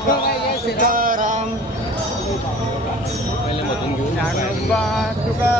तुकाराम Tukaram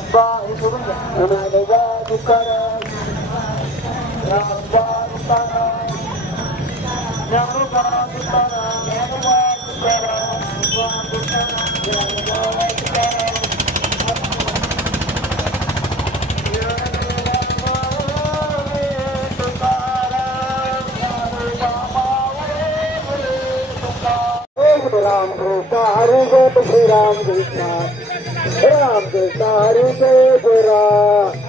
Ram Krishna Hare Krishna Hare Krishna Ram कृष्ण हरि Jai Jai राम